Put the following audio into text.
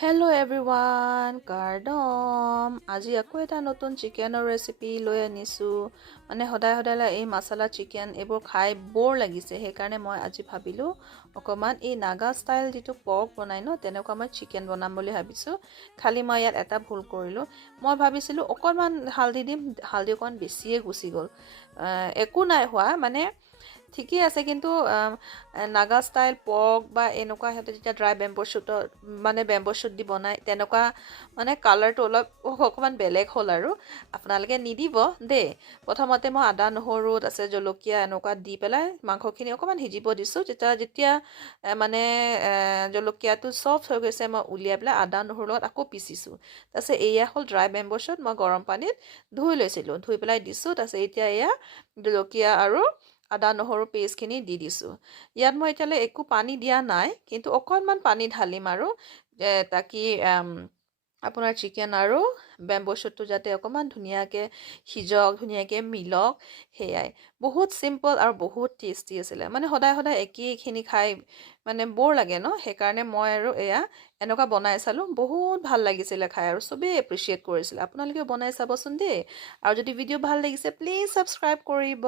Hello everyone, Kardom. আজি আকৌ এটা নতুন চিকেনৰ ৰেচিপি লৈ আনিছো। মানে সদায় এই মছলা চিকেন এইবোৰ খাই বৰ লাগিছে। সেইকাৰণে মই আজি ভাবিলো অকমান এই নাগা ষ্টাইল যেটো পৰ্ক বনাই ন তেনেকুৱা মই চিকেন বনাম বুলি ভাবিছো। খালি মই ইয়াত এটা ভুল কৰিলো। মই ভাবিছিলো অকমান হালধি দিম, হালধি অকন বেছিয়ে গুছি গল। একো নাই হোৱা মানে ঠিকই আছে কিন্তু নাগা ষ্টাইল পৰ্ক বা এনেকুৱা হেতে যেতিয়া ড্ৰাই বেম্বো শুট মানে বেম্বো শুট দি বনাই তেনেকুৱা মানে কালাৰটো অলপ অকমান বেলেগ হ'ল আৰু আপোনালোকে নিদিব দে। প্ৰথমতে মই আদা নহৰু আছে জলকীয়া এনেকুৱা দি পেলাই মাংসখিনি অকমান হিজিব দিছো। যেতিয়া মানে জলকীয়াটো সফট হৈ গৈছে মই উলিয়াই পেলাই আদা নহৰুৰ লগত আকৌ পিচিছো। তাৰপিছত এয়া হ'ল ড্ৰাই বেম্বো শুট মই গৰম পানীত ধুই লৈছিলো, ধুই পেলাই দিছো। তাৰপিছত এতিয়া এয়া জলকীয়া আৰু আদা নহৰু পেষ্টখিনি দি দিছো। ইয়াত মই এতিয়ালে একো পানী দিয়া নাই, কিন্তু অকনমান পানী ঢালিম আৰু তাকি আপোনাৰ চিকেন আৰু বেম্বো শুটটো যাতে অকমান ধুনীয়াকে সিজক, ধুনীয়াকে মিলক। হেয়াই বহুত সিম্পল আৰু বহুত টেষ্টি আছিলে। মানে সদায় একেখিনি খাই মানে বৰ লাগে ন। সেইকাৰণে মই আৰু এয়া এনেকুৱা বনাই চালো, বহুত ভাল লাগিছিলে খাই আৰু চবেই এপ্ৰিচিয়েট কৰিছিলে। আপোনালোকেও বনাই চাবচোন দেই। আৰু যদি ভিডিঅ' ভাল লাগিছে প্লিজ সাবস্ক্ৰাইব কৰিব।